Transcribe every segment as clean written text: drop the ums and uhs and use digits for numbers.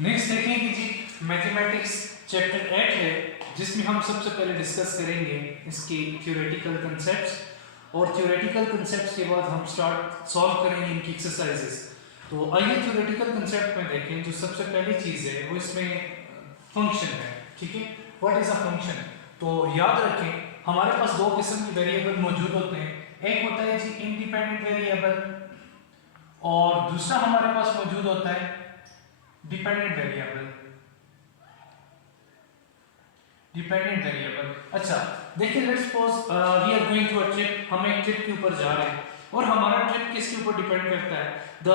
Next देखेंगे जी mathematics chapter 8 है, जिसमें हम सबसे पहले डिस्कस करेंगे इसकी थ्योरेटिकल कंसेप्ट्स, और थ्योरेटिकल कंसेप्ट्स के बाद हम सॉल्व करेंगे इनकी एक्सरसाइजेस। तो आइए थ्योरेटिकल कंसेप्ट में देखें। जो सबसे पहली चीज़ है वो इसमें फंक्शन है। ठीक है, व्हाट इज अ फंक्शन? तो याद रखें हमारे पास दो किस्म के वेरिएबल मौजूद होते हैं। एक होता है जी इंडिपेंडेंट वेरिएबल और दूसरा हमारे पास मौजूद होता है डिपेंडेंट वेरिएबल। डिपेंडेंट वेरिएबल, अच्छा देखिए, let's suppose we are going to a trip. हम एक ट्रिप के ऊपर जा रहे हैं और हमारा ट्रिप किसके ऊपर डिपेंड करता है? द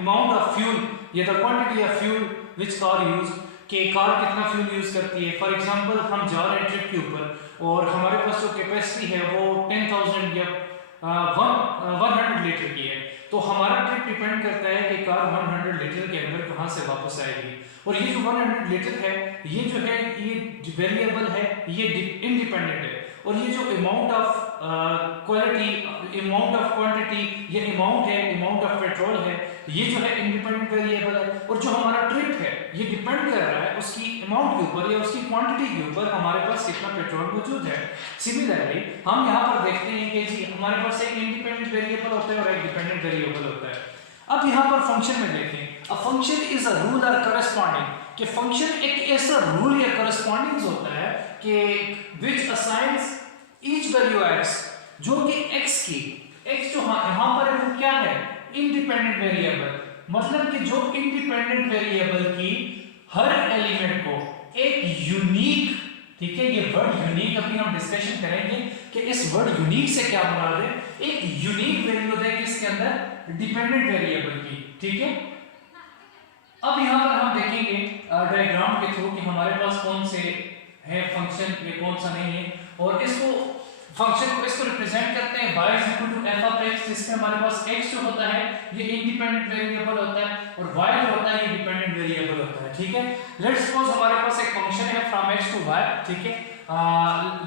अमाउंट ऑफ फ्यूल या the quantity of fuel which car use, कि कार कितना फ्यूल यूज करती है। फॉर एग्जांपल हम जा रहे हैं ट्रिप के ऊपर और हमारे पास जो कैपेसिटी है वो 10,000 या 100 लीटर की है। तो हमारा ट्रिप डिपेंड करता है कि कार 100 लीटर के अंदर कहाँ से वापस आएगी। और ये जो 100 लीटर है, ये जो है ये वेरिएबल है, ये इंडिपेंडेंट है। और ये जो amount of quality, amount of quantity, ये अमाउंट है, अमाउंट ऑफ पेट्रोल है, ये जो है इंडिपेंडेंट वेरिएबल है। और जो हमारा ट्रिप है ये डिपेंड कर रहा है उसकी अमाउंट के ऊपर या उसकी क्वांटिटी के ऊपर, हमारे पास कितना पेट्रोल मौजूद है। सिमिलरली हम यहाँ पर देखते हैं कि जी हमारे पास एक इंडिपेंडेंट वेरिएबल होता है और एक डिपेंडेंट वेरिएबल होता है। अब यहाँ पर फंक्शन में देखें, a function is a rule और करस्पॉन्डिंग, कि फंक्शन एक ऐसा रूल या करस्पॉन्डिंग होता है कि विच असाइंस ईच वैल्यू x, जो कि x की, x जो यहाँ पर है वो क्या है? Independent variable. मतलब कि जो इंडिपेंडेंट वेरिएबल की हर एलिमेंट को एक यूनिक, ठीक है, ये वर्ड यूनिक अभी हम डिस्कशन करेंगे कि इस वर्ड यूनिक से क्या मुराद है। एक यूनिक वैल्यू है किसके अंदर? डिपेंडेंट वेरिएबल की। ठीक है, अब यहां पर हम देखेंगे डायग्राम के थ्रू कि हमारे पास कौन से है फंक्शन, ये कौन सा नहीं है। और इसको फंक्शन को इसको रिप्रेजेंट करते हैं y f of x, जिसमें हमारे पास x जो होता है ये इंडिपेंडेंट वेरिएबल होता है और y जो होता है ये डिपेंडेंट वेरिएबल होता है। ठीक है, लेट्स सपोज हमारे पास एक फंक्शन है फ्रॉम x टू y। ठीक है,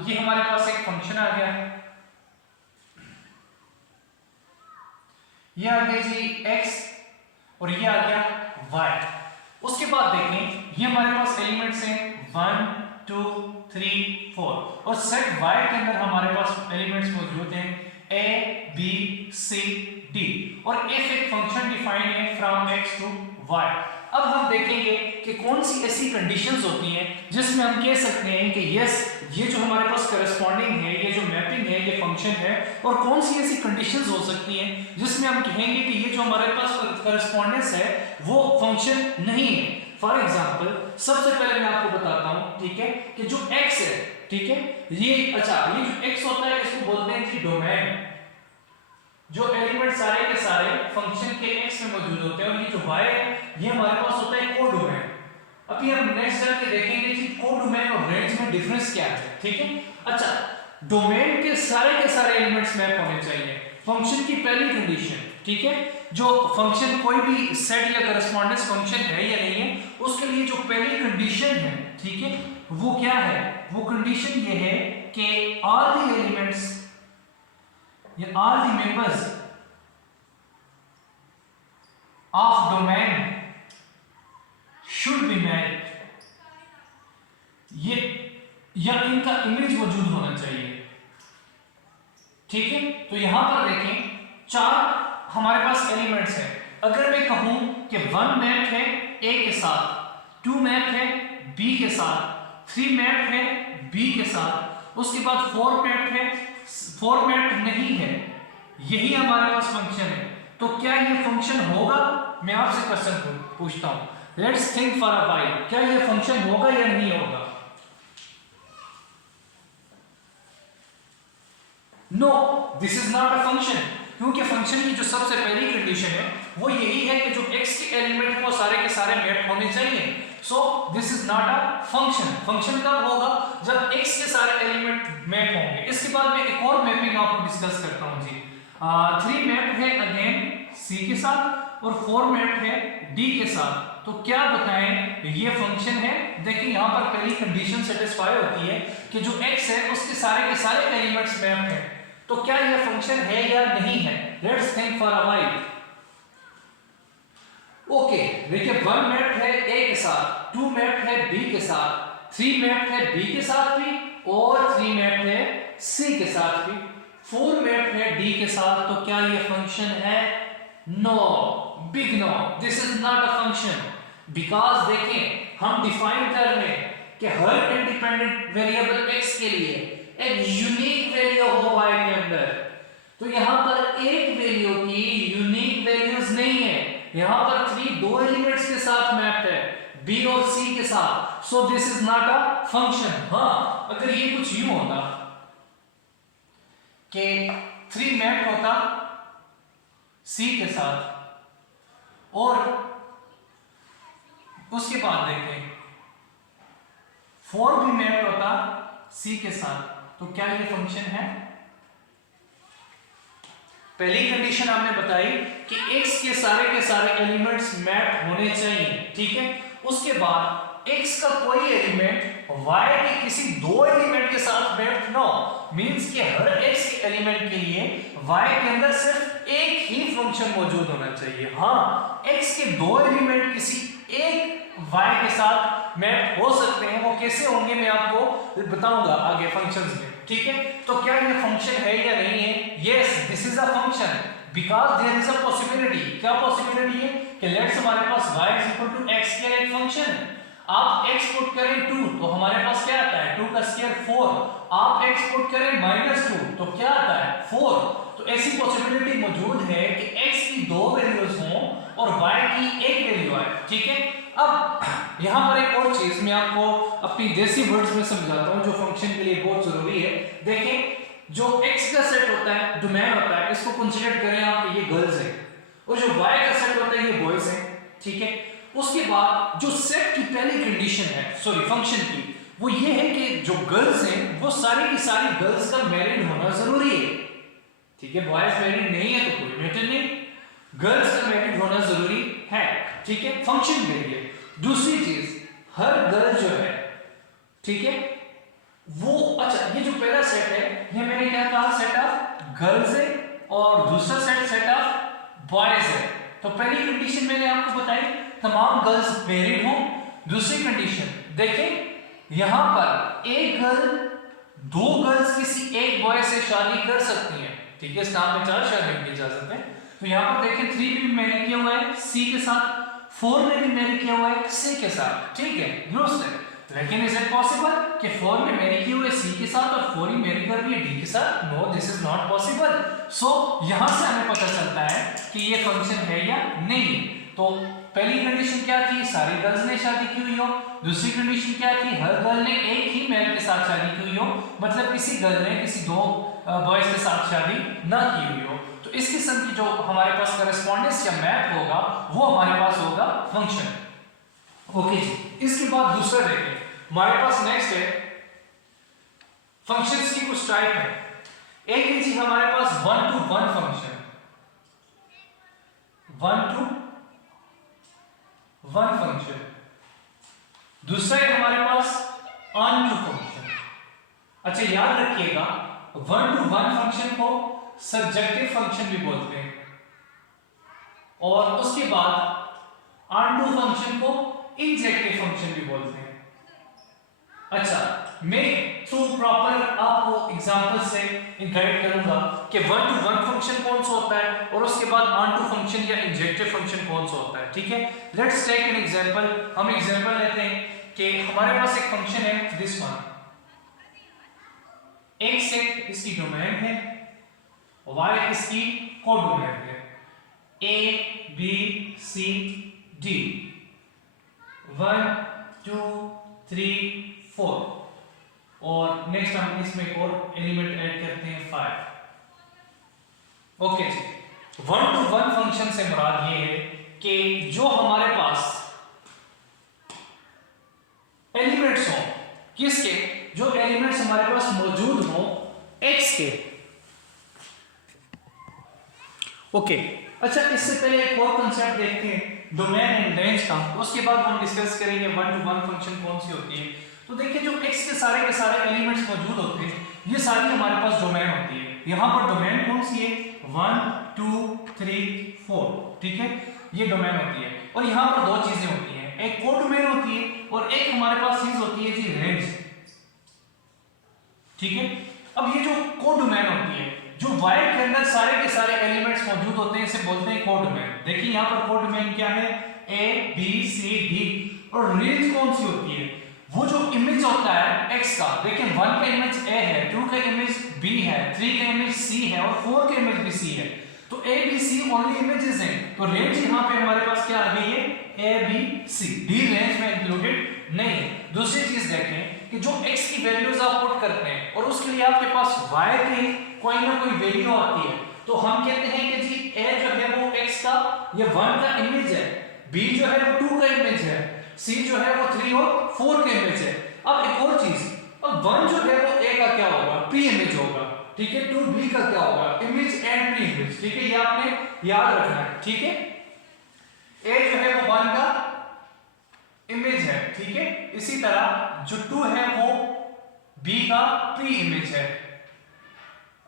ये हमारे पास एक फंक्शन आ गया, ये आ गया जी x और ये आ गया y। उसके बाद देखें ये हमारे पास एलिमेंट्स हैं 1 2 3 4 और सेट y के अंदर हमारे पास एलिमेंट्स मौजूद हैं a b c d और f एक फंक्शन डिफाइन है फ्रॉम x टू y। अब हम देखेंगे कि कौन सी ऐसी कंडीशंस होती हैं जिसमें हम कह सकते हैं कि यस ये जो हमारे पास करस्पॉन्डिंग है, ये जो मैपिंग है, ये फंक्शन है। और कौन सी ऐसी कंडीशंस हो सकती हैं जिसमें हम कहेंगे कि ये जो हमारे पास करस्पॉन्डेंस है वो फंक्शन नहीं है। फॉर एग्जांपल सबसे पहले मैं आपको बताता हूं, ठीक है, कि जो x है, ठीक है, ये अच्छा ये जो x होता है इसको बोलते हैं जी डोमेन। जो एलिमेंट सारे के सारे फंक्शन के x में मौजूद होते हैं और ये जो y है ये हमारे पास होता है कोडोमेन। अभी हम नेक्स्ट जाके देखेंगे कि कोडोमेन और रेंज में डिफरेंस क्या है। ठीक है, अच्छा डोमेन के सारे एलिमेंट्स मैप होने चाहिए, फंक्शन की पहली कंडीशन। ठीक है, जो फंक्शन कोई भी सेट या करस्पॉन्डेंस फंक्शन है या नहीं है, उसके लिए जो पहली कंडीशन है, ठीक है, वो क्या है? वो कंडीशन ये है कि ऑल द एलिमेंट्स या all the members of domain should be mapped, ये या इनका इमेज मौजूद होना चाहिए। ठीक है, तो यहां पर देखें चार हमारे पास एलिमेंट्स हैं। अगर मैं कहूं कि 1 मैप है a के साथ, 2 मैप है b के साथ, 3 मैप है b के साथ, उसके बाद 4 मैप है, 4 मैप नहीं है, यही हमारे पास फंक्शन है, तो क्या ये फंक्शन होगा? मैं आपसे क्वेश्चन पूछता हूं, let's think for a while, क्या ये फंक्शन होगा या नहीं होगा? No, this is not a function, क्योंकि फंक्शन की जो सबसे पहली कंडीशन है वो यही है कि जो x के एलिमेंट वो सारे के सारे मैप होने चाहिए। So this is not a function. Function कब होगा? जब x के सारे एलिमेंट मैप होंगे। इसके बाद मैं एक और मैपिंग आपको डिस्कस करता हूं जी। 3 मैप है अगेन c के साथ और 4 मैप है d के साथ, तो क्या बताएं ये फंक्शन है? देखिए यहां पर पहली कंडीशन सेटिस्फाई होती है कि जो x है उसके सारे के सारे एलिमेंट्स मैप हैं, तो क्या यह फंक्शन है या नहीं है? Let's think for a while. Okay देखिए 1 मैप्ड है A के साथ, 2 मैप्ड है B के साथ, 3 मैप्ड है B के साथ भी और 3 मैप्ड है C के साथ भी, 4 मैप्ड है D के साथ। तो क्या ये फंक्शन है? No, big no, this is not a function. Because देखें हम डिफाइन कर रहे हैं कि हर इंडिपेंडेंट वेरिएबल x के लिए एक यूनिक वैल्यू हो y के अंदर। तो यहां पर एक वैल्यू की यूनिक वैल्यूज नहीं है, यहां पर 3 दो एलिमेंट्स के साथ मैप्ड है, b और c के साथ। So this is not a function. हाँ, अगर ये कुछ यूं होता कि 3 मैप्ड होता c के साथ और उसके बाद देखें 4 भी मैप्ड होता c के साथ, तो क्या ये फंक्शन है? पहली कंडीशन आपने बताई कि x के सारे एलिमेंट्स मैप होने चाहिए, ठीक है। उसके बाद x का कोई एलिमेंट y के किसी दो एलिमेंट के साथ मैप ना हो, मींस कि हर x के एलिमेंट के लिए y के अंदर सिर्फ एक ही फंक्शन मौजूद होना चाहिए। हाँ, x के दो एलिमेंट किसी एक y के साथ मैप हो सकते हैं, वो कैसे होंगे मैं आपको बताऊंगा आगे फंक्शंस में, ठीक है। तो क्या ये फंक्शन है या नहीं है? Yes, this is a function because there is a possibility. क्या पॉसिबिलिटी है कि लेट्स हमारे पास y is equal to x का एक फंक्शन है, आप x पुट करें 2 तो हमारे पास क्या आता है? 2 का स्क्वायर 4। आप x पुट करें -2 तो क्या आता है? 4। तो ऐसी पॉसिबिलिटी मौजूद है कि x की दो वैल्यूज हों और y की एक वैल्यू आए, ठीक है। अब यहां पर एक और चीज मैं आपको अपनी देसी वर्ड्स में समझाता हूं जो फंक्शन के लिए बहुत जरूरी है। देखें, जो x का सेट होता है, डोमेन होता है, इसको कंसीडर करें आप ये गर्ल्स हैं, और जो y का सेट होता है ये बॉयज हैं, ठीक है। उसके बाद जो सेट की पहली कंडीशन है, सॉरी फंक्शन की, वो ये है कि जो गर्ल्स हैं वो सारी की सारी गर्ल्स का मैरिड होना जरूरी है, ठीक है। बॉयज मैरिड नहीं है तो कोई मैटर नहीं, गर्ल्स का मैरिड होना जरूरी है, ठीक है, फंक्शन के लिए। दूसरी चीज, हर गर्ल जो है, ठीक है, वो अच्छा ये जो पहला सेट है ये मैंने क्या कहा? सेट ऑफ गर्ल्स है, और दूसरा सेट ऑफ बॉयज है। तो पहली कंडीशन मैंने आपको बताई तमाम गर्ल्स मैरिड हो। दूसरी कंडीशन देखें, यहां पर एक गर्ल दो गर्ल्स किसी एक बॉय से शादी कर सकती हैं, ठीक है, इस नाम में 4 शादी की इजाजत है। तो यहां पर देखिए 3 भी मैंने किया हुआ है C के साथ, 4 ने भी मैरी किया हुआ है C के साथ, ठीक है, दुरुस्त है। लेकिन इज इट पॉसिबल कि 4 में मैरी किए हुए C के साथ और 4 ही मैरी कर रही है D के साथ? No, this is not possible. So यहां से हमें पता चलता है कि ये फंक्शन है या नहीं। तो पहली कंडीशन क्या थी? सारी गर्ल्स ने शादी की हुई हो। दूसरी कंडीशन क्या थी? हर गर्ल ने एक ही मैल के साथ शादी की हुई हो, मतलब किसी गर्ल ने किसी दो बॉयज के साथ शादी ना की हुई हो। तो इस किस्म की जो हमारे पास करस्पॉन्डेंस या मैप होगा वो हमारे पास होगा फंक्शन। ओके जी, इसके बाद दूसरा देखें, हमारे पास नेक्स्ट है फंक्शंस की कुछ टाइप है। एक है जी हमारे पास 1 to 1 फंक्शन, 1 to 1 फंक्शन। दूसरा है हमारे पास ऑन टू फंक्शन। अच्छा याद रखिएगा 1 to 1 फंक्शन को सर्जेक्टिव फंक्शन भी बोलते हैं, और उसके बाद ऑन टू फंक्शन को इंजेक्टिव फंक्शन भी बोलते हैं। अच्छा, मैं थ्रू प्रॉपर आपको एग्जांपल से गाइड करूंगा कि 1 to 1 फंक्शन कौन सा होता है और उसके बाद ऑन टू फंक्शन या इंजेक्टिव फंक्शन कौन सा होता है, ठीक है। Let's take an example. हम एग्जांपल लेते हैं कि हमारे पास एक फंक्शन है दिस वन, x एक इसकी डोमेन है, y इसकी कोडोमेन है, a b c d 1 2 3 4, और नेक्स्ट हम इसमें एक और एलिमेंट ऐड करते हैं 5। ओके जी, 1 to 1 फंक्शन से मुराद ये है कि जो हमारे पास एलिमेंट्स हो, किसके? जो एलिमेंट्स हमारे पास मौजूद हो x के। ओके, अच्छा इससे पहले एक और कांसेप्ट देखते हैं डोमेन एंड रेंज का, उसके बाद हम डिस्कस करेंगे 1 to 1 फंक्शन कौन सी होती है। तो देखिए जो x के सारे एलिमेंट्स मौजूद होते हैं ये सारी हमारे पास डोमेन होती है। यहां पर डोमेन कौन सी है? 1 2 3 4, ठीक है, ये डोमेन होती है। और यहाँ पर दो चीजें होती हैं, एक कोडोमेन होती है और एक हमारे पास चीज होती है जी रेंज। ठीक है, अब ये जो कोडोमेन होती है, जो वायर के अंदर सारे के सारे एलिमेंट्स मौजूद होते हैं, इसे बोलते हैं कोडोमेन। देखिए यहाँ पर कोडोमेन क्या है, ए बी सी डी। और रेंज कौन सी होती है, वो जो इमेज होता है x का, देखिए 1 का इमेज a है, 2 का इमेज b है, 3 का इमेज c है और 4 का इमेज भी c है। तो a b c only images हैं, तो रेंज यहाँ पे हमारे पास क्या आ गई है, a b c, d range में इंक्लूडेड नहीं है। दूसरी चीज देखें कि जो x की वैल्यूज आप पुट करते हैं और उसके लिए आपके पास y की कोई ना कोई वैल्यू आती है, तो हम कहते हैं कि जी a जो है वो x का ये 1 का इमेज है, b जो है वो 2 का इमेज है, C जो है वो 3 और 4 के इमेज है। अब एक और चीज, अब 1 जो है वो A का क्या होगा, P इमेज होगा, ठीक है। 2 B का क्या होगा, इमेज एंड P इमेज, ठीक है, ये आपने याद रखना है, ठीक है। A जो है वो 1 का इमेज है, ठीक है। इसी तरह जो 2 है वो B का P इमेज है।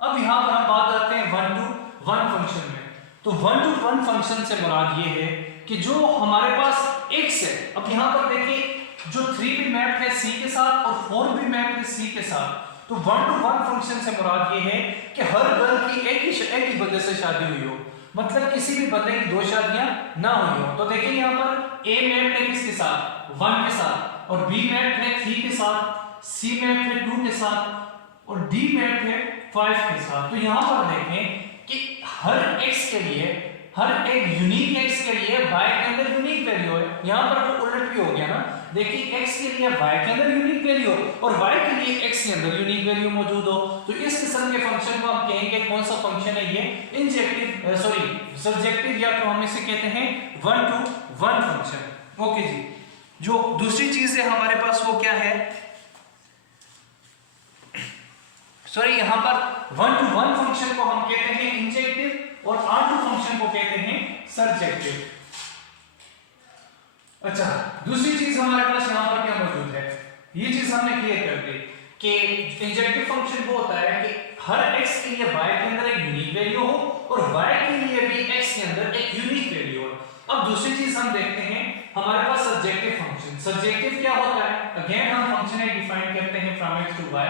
अब यहां पर हम बात करते हैं 1 to 1 फंक्शन में। तो 1 to 1 फंक्शन से मुराद ये है कि जो हमारे पास x है, अब यहां पर देखिए जो 3 भी मैप्ड है c के साथ और 4 भी मैप्ड है c के साथ, तो 1 to 1 फंक्शन से मुराद ये है कि हर गर्ल की एक ही बंदे से शादी हुई हो, मतलब किसी भी बंदे की 2 शादियां ना हुई हो। तो देखिए यहां पर a मैप्ड है किसके साथ, 1 के साथ, और b मैप्ड है 3 के साथ, c मैप्ड है 2 के साथ और d मैप्ड है 5 के साथ। तो यहां पर देखें कि हर x के लिए, हर एक यूनिक x के लिए y के अंदर यूनिक वैल्यू है। यहां पर वो उलट भी हो गया ना, देखिए x के लिए y के अंदर यूनिक वैल्यू और y के लिए x के अंदर यूनिक वैल्यू मौजूद हो, तो इस किस्म के फंक्शन को हम कहेंगे कौन सा फंक्शन है, ये इंजेक्टिव सब्जेक्टिव, या तो हम इसे कहते हैं 1 to 1 फंक्शन। ओके जी, जो दूसरी चीज है हमारे पास वो क्या है, यहां पर 1 to 1 फंक्शन को हम कहते हैं इंजेक्टिव और R2 फंक्शन को कहते हैं सब्जेक्टिव। अच्छा, दूसरी चीज हमारे पास यहां पर क्या मौजूद है, ये चीज हमने क्लियर कर दी कि इंजेक्टिव फंक्शन वो होता है कि हर x के लिए y के अंदर एक यूनिक वैल्यू हो और y के लिए भी x के अंदर एक यूनिक वैल्यू हो। अब दूसरी चीज हम देखते हैं हमारे पास सब्जेक्टिव फंक्शन। सब्जेक्टिव क्या होता है, अगेन हम फंक्शन डिफाइन करते हैं फ्रॉम x टू y।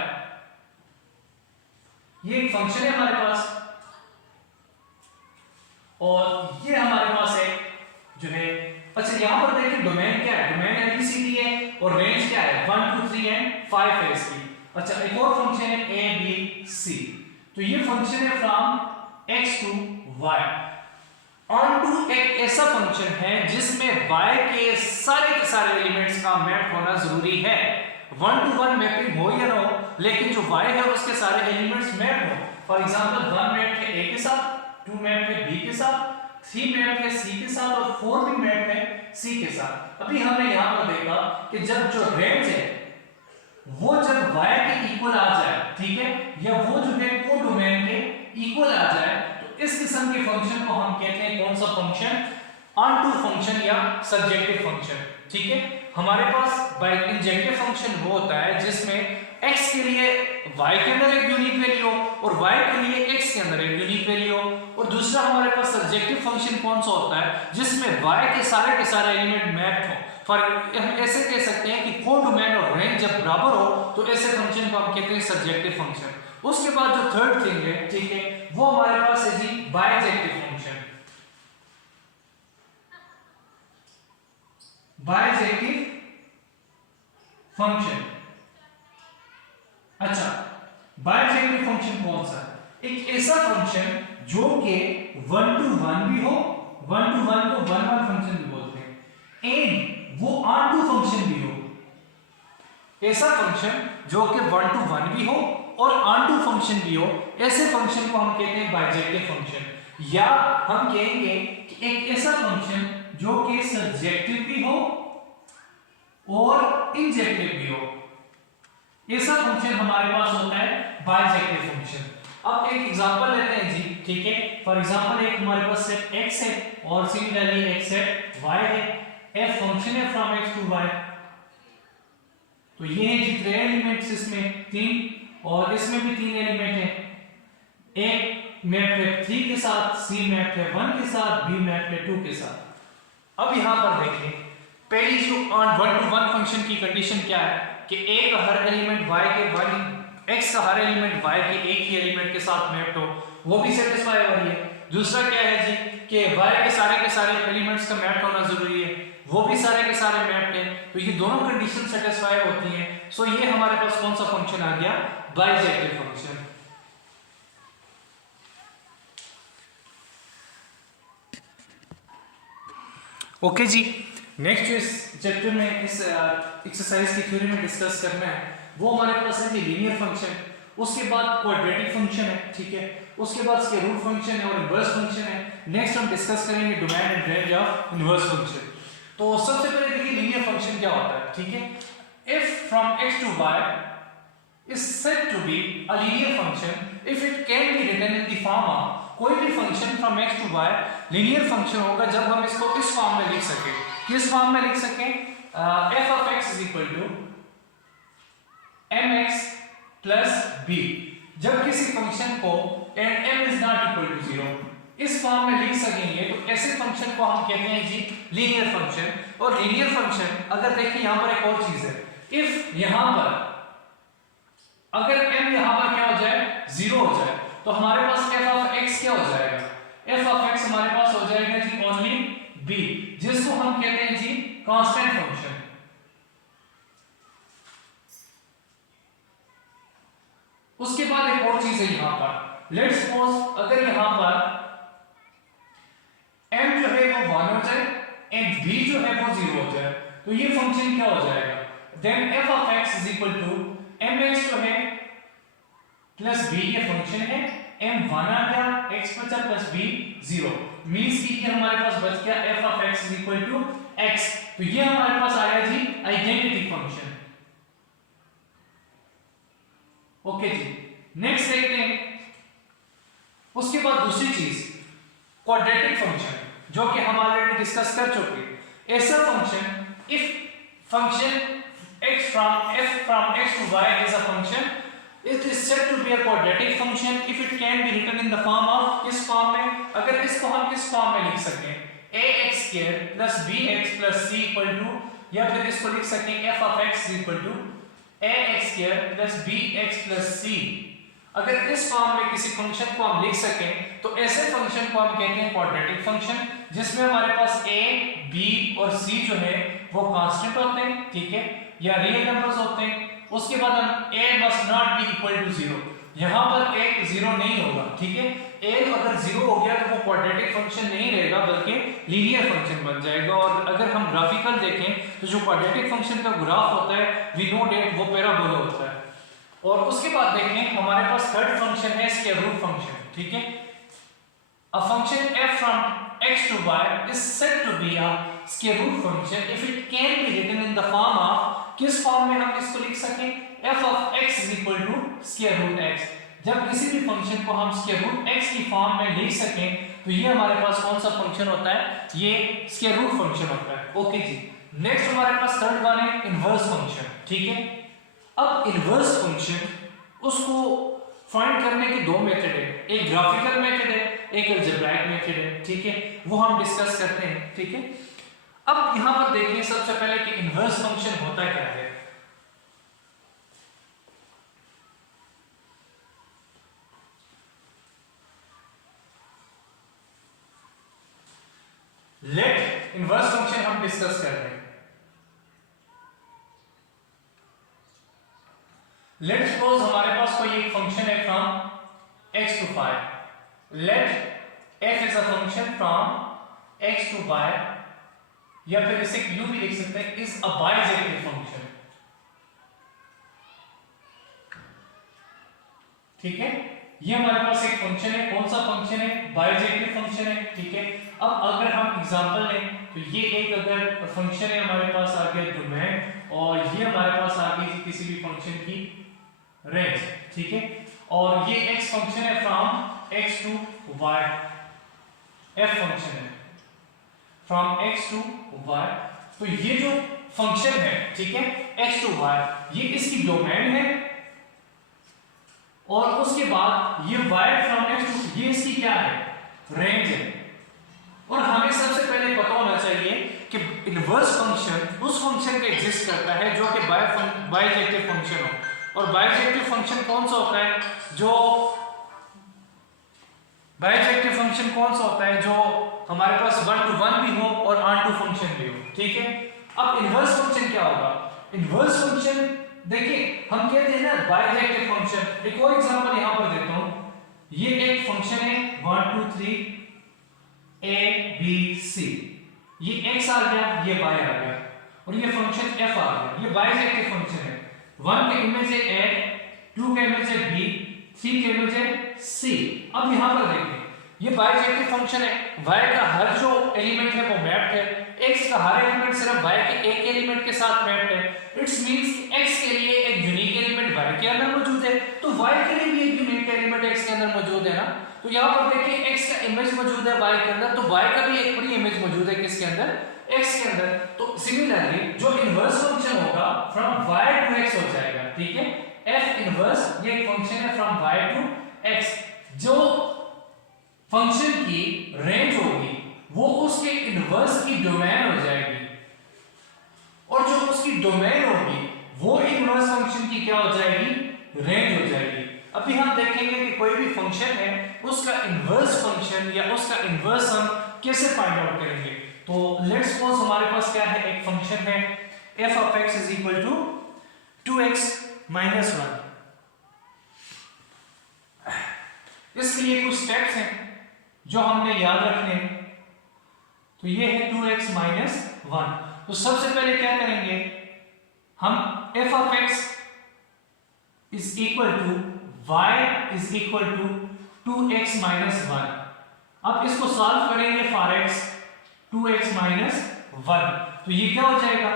ये एक फंक्शन है हमारे पास और ये हमारे पास है जो है, अच्छा यहां पर देखिए डोमेन क्या है, डोमेन एबीसीडी है और रेंज क्या है 1 2 3 एंड 5 है इसकी। अच्छा, एक और फंक्शन है ए बी सी, तो ये फंक्शन है from x to y। Onto एक ऐसा फंक्शन है जिसमें y के सारे एलिमेंट्स का मैप होना जरूरी है। 1 to 1 मैपिंग हो या ना हो, लेकिन जो y है उसके सारे एलिमेंट्स मैप हो। फॉर एग्जांपल 1 मैप है a के साथ, 2 मैप है b के साथ, 3 मैप है c के साथ और 4 भी मैप है c के साथ। अभी हमने यहां पर देखा कि जब जो रेंज है वो जब y के इक्वल आ जाए, ठीक है, या वो जो है कोडोमेन के इक्वल आ जाए, तो इस किस्म के फंक्शन को हम कहते हैं कौन सा फंक्शन, ऑन टू फंक्शन या सब्जेक्टिव फंक्शन। ठीक है, हमारे पास बाय इंजेक्टिव फंक्शन वो होता है जिसमें x के लिए y के अंदर एक यूनिक वैल्यू हो और y के लिए x के अंदर एक यूनिक वैल्यू हो, और दूसरा हमारे पास सब्जेक्टिव फंक्शन कौन सा होता है जिसमें y के सारे एलिमेंट मैप्ड हो। फॉर हम ऐसे कह सकते हैं कि कोडोमेन और रेंज जब बराबर हो तो ऐसे फंक्शन को हम कहते हैं सब्जेक्टिव फंक्शन। उसके बाद जो थर्ड थिंग है, ठीक है, वो हमारे पास है जी बायजेक्टिव फंक्शन। बायजेक्टिव फंक्शन, अच्छा बायजेक्टिव फंक्शन कौन सा है, एक ऐसा फंक्शन जो कि 1 to 1 भी हो, 1 to 1 को 1 1 फंक्शन भी बोलते हैं, एंड वो ऑन टू फंक्शन भी हो। ऐसा फंक्शन जो कि 1 to 1 भी हो और ऑन टू फंक्शन भी हो, ऐसे फंक्शन को हम कहते हैं बायजेक्टिव फंक्शन। या हम कहेंगे कि एक ऐसा फंक्शन जो कि सब्जेक्टिव भी हो और इंजेक्टिव भी हो, ऐसा फंक्शन हमारे पास होता है बायजेक्टिव फंक्शन। अब एक एग्जांपल लेते हैं जी, ठीक है, फॉर एग्जांपल एक हमारे पास सेट x है और सिमिलरली एक सेट y है, f फंक्शन है फ्रॉम x टू y। तो ये है जी 3 एलिमेंट्स, इसमें 3 और इसमें भी 3 एलिमेंट हैं। एक मैप है 3 के साथ, c मैप है 1 के साथ, b मैप है 2 के साथ। अब यहाँ पर देखिए पहली जो ऑन 1 to 1 फंक्शन की कंडीशन क्या है कि a का हर एलिमेंट y के x का हर एलिमेंट y के एक ही एलिमेंट के साथ मैप्ड हो, वो भी सेटिस्फाई हो रही है। दूसरा क्या है जी कि y के सारे एलिमेंट्स का मैप्ड होना जरूरी है, वो भी सारे के सारे मैप्ड हैं, तो ये दोनों कंडीशन सेटिस्फाई होती हैं। सो ये हमारे पास कौन सा फंक्शन आ गया, बाइजेक्टिव फंक्शन। ओके जी, नेक्स्ट जो इस चैप्टर में इस एक्सरसाइज की थ्योरी में डिस्कस करना है वो हमारे पास है लीनियर फंक्शन, उसके बाद क्वाड्रेटिक फंक्शन है, ठीक है, उसके बाद स्क्वायर रूट फंक्शन है और इनवर्स फंक्शन है। नेक्स्ट हम डिस्कस करेंगे domain and range of inverse function. तो सबसे पहले देखिए लीनियर फंक्शन क्या होता है, ठीक है। If from x to y is said to be a linear function if it can be written in the form of, कोई भी function from x to y linear function होगा जब हम इसको इस फॉर्म में लिख सकें। किस फॉर्म में लिख सकें, f of x is equal to mx plus b। जब किसी फंक्शन को and m is not equal to 0 इस फॉर्म में लिख सकेंगे तो ऐसे फंक्शन को हम कहते हैं जी लीनियर फंक्शन। और लीनियर फंक्शन अगर देखिए यहां पर एक और चीज है, इफ यहां पर अगर m यहां पर क्या हो जाए, 0 हो जाए, तो हमारे पास f of x क्या हो जाएगा, f of x हमारे पास हो जाएगा जी ओनली b, जिसको हम कहते हैं जी कांस्टेंट फंक्शन। उसके बाद एक और चीज है यहां पर, लेट्स सपोज अगर यहां पर m जो है वो 1 हो जाए एंड b जो है वो 0 हो जाए, तो ये फंक्शन क्या हो जाएगा, then f of x is equal to mx जो है प्लस b ये फंक्शन है, m 1 आ गया, x बचा प्लस b 0, मींस कि ये हमारे पास बच गया f of x is equal to x। तो ये हमारे पास आया जी आइडेंटिटी फंक्शन। ओके जी, नेक्स्ट देखते हैं। उसके बाद दूसरी चीज क्वाड्रेटिक फंक्शन, जो कि हम ऑलरेडी डिस्कस कर चुके। ऐसा function if function x from x to y is a function, it is said to be a quadratic function if it can be written in the form of, इस form में, अगर इसको हम इस form में लिख सकें ax square plus bx plus c equal to, या फिर इसको लिख सकें f of x equal to ax square plus bx plus c। अगर इस फॉर्म में किसी फंक्शन को हम लिख सकें तो ऐसे फंक्शन को हम कहते हैं क्वाड्रेटिक फंक्शन, जिसमें हमारे पास a, b और c जो है वो कांस्टेंट होते हैं, ठीक है, या रियल नंबर्स होते हैं। उसके बाद हम a must not be equal to 0, यहां पर a 0 नहीं होगा, ठीक है। a अगर 0 हो गया तो वो क्वाड्रेटिक फंक्शन नहीं रहेगा बल्कि लीनियर फंक्शन बन जाएगा। और अगर हम ग्राफिकल देखें तो जो क्वाड्रेटिक फंक्शन का ग्राफ होता है वी नो डेट वो पैराबोला होता है। और उसके बाद देखें हमारे पास थर्ड फंक्शन है स्क्वायर रूट फंक्शन, ठीक है। A function f from x to y is said to be a square root function if it can be written in the form of, किस फॉर्म में हम इसको लिख सकें, f of x is equal to square root x। जब किसी भी function को हम square root x की फॉर्म में लिख सकें तो ये हमारे पास कौन सा फंक्शन होता है, ये square root फंक्शन होता है। ओके जी, नेक्स्ट हमारे पास थर्ड वन है इनवर्स फंक्शन, ठीक है। अब इनवर्स फंक्शन उसको फाइंड करने के दो मेथड है, एक ग्राफिकल मेथड है, एक अलजेब्राइक मेथड है, ठीक है, वो हम डिस्कस करते हैं, ठीक है। अब यहां पर देखिए सबसे पहले कि इनवर्स फंक्शन होता क्या है। लेट इनवर्स फंक्शन हम डिस्कस कर रहे हैं। लेट सपोज हमारे पास कोई एक फंक्शन है from x to y, let f is a function from x to y, या फिर इसे यूं भी लिख सकते हैं इज अ बाइजेक्टिव फंक्शन, ठीक है। ये हमारे पास एक फंक्शन है, कौन सा फंक्शन है, बाइजेक्टिव फंक्शन है, ठीक है। अब अगर हम एग्जांपल लें तो ये एक अगर फंक्शन है हमारे पास आ गया डोमेन, और ये हमारे पास आ गई किसी भी फंक्शन की रेंज, ठीक है। और ये x फंक्शन है from x to y, f function है फ्रॉम x to y। तो ये जो फंक्शन है, ठीक है, x to y, ये इसकी डोमेन है, और उसके बाद ये y फ्रॉम x to, ये इसकी क्या है, रेंज है। और हमें सबसे पहले पता होना चाहिए इनवर्स फंक्शन उस फंक्शन का एग्जिस्ट करता है जो कि बाइजेक्टिव फंक्शन हो। और बाइजेक्टिव फंक्शन कौन सा होता है? जो बाइजेक्टिव फंक्शन कौन सा होता है? जो हमारे पास 1 to 1 भी हो और ऑन टू फंक्शन भी हो। ठीक है, अब इनवर्स फंक्शन क्या होगा? इनवर्स फंक्शन देखिए, हम कहते हैं ना बाइजेक्टिव फंक्शन। एक और एग्जांपल यहां पर देता हूं। ये एक फंक्शन है 1 2 3 a b c, ये x आ गया, ये y आ गया, और ये फंक्शन f आ गया। ये बाइजेक्टिव फंक्शन है। 1 का इमेज है a, 2 का इमेज है b, 3 का इमेज है c। अब यहां पर देखिए, ये बाइजेक्टिव फंक्शन है। y का हर जो एलिमेंट है वो मैप्ड है, x का हर एलिमेंट सिर्फ y के एक एलिमेंट के साथ मैप्ड है। इट्स मींस x के लिए एक यूनिक एलिमेंट y के अंदर मौजूद है, तो y के लिए भी एक यूनिक एलिमेंट x के अंदर मौजूद है ना। तो यहां पर देखिए x का इमेज मौजूद है y के अंदर, तो y का भी एक बड़ी इमेज मौजूद है किसके अंदर? x के अंदर। तो सिमिलरली जो इनवर्स फंक्शन होगा फ्रॉम y टू x हो जाएगा। ठीक है, f इनवर्स ये एक फंक्शन है फ्रॉम y टू x। जो फंक्शन की रेंज होगी वो उसके इनवर्स की डोमेन हो जाएगी, और जो उसकी डोमेन होगी वो इनवर्स फंक्शन की क्या हो जाएगी? रेंज हो जाएगी। अभी हम देखेंगे कि कोई भी फंक्शन है उसका इनवर्स फंक्शन या उसका इनवर्स हम कैसे फाइंड आउट करेंगे। तो लेट्स सपोज हमारे पास क्या है, एक फंक्शन है f of x is equal to 2x minus 1। इसके लिए कुछ स्टेप्स हैं जो हमने याद रखने हैं। तो ये है 2x minus 1। तो सबसे पहले क्या करेंगे हम, f of x is equal to y is equal to 2x minus 1। अब इसको सॉल्व करेंगे for x 2x minus 1। तो ये क्या हो जाएगा?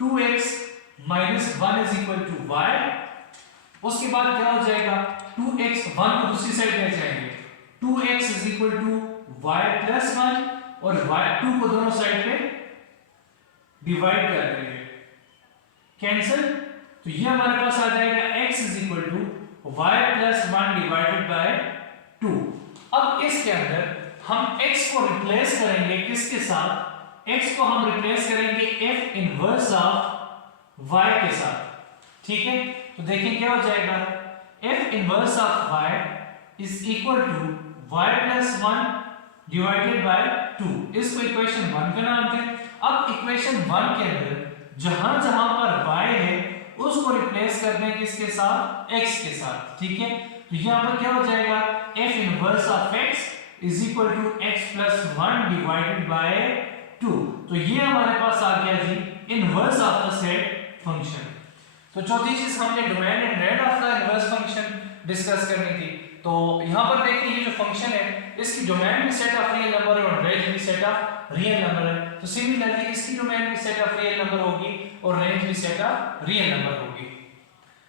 2x minus 1 is equal to y। उसके बाद क्या हो जाएगा? 2x 1 को दूसरी साइड ले जाएंगे, 2x is equal to y plus 1, और y 2 को दोनों साइड पे डिवाइड कर देंगे, कैंसिल। तो ये हमारे पास आ जाएगा x is equal to y plus 1 divided by 2। अब इसके अंदर हम x को रिप्लेस करेंगे किसके साथ? x को हम रिप्लेस करेंगे f इनवर्स ऑफ y के साथ। ठीक है, तो देखिए क्या हो जाएगा? f inverse of y is equal to y plus 1 divided by 2। इसको इक्वेशन 1 का नाम दें। अब इक्वेशन 1 के अंदर जहां जहां पर y है उसको रिप्लेस कर दें किसके साथ? x के साथ। ठीक है, तो यहां पर क्या हो जाएगा? f inverse of x is equal to x plus 1 divided by 2। तो ये हमारे पास आ गया जी inverse of the set function. तो चौथी चीज हमने domain and range of the inverse function discuss करनी थी। तो यहां पर देखिए ये जो फंक्शन है इसकी डोमेन भी सेट ऑफ रियल नंबर है और रेंज भी सेट ऑफ रियल नंबर है। तो सिमिलरली इसकी डोमेन भी सेट ऑफ रियल नंबर होगी और रेंज भी सेट ऑफ रियल नंबर होगी।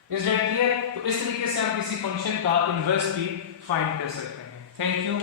Is that clear? तो इस तरीके से हम किसी फंक्शन का इनवर्स भी फाइंड कर सकते हैं। Thank you.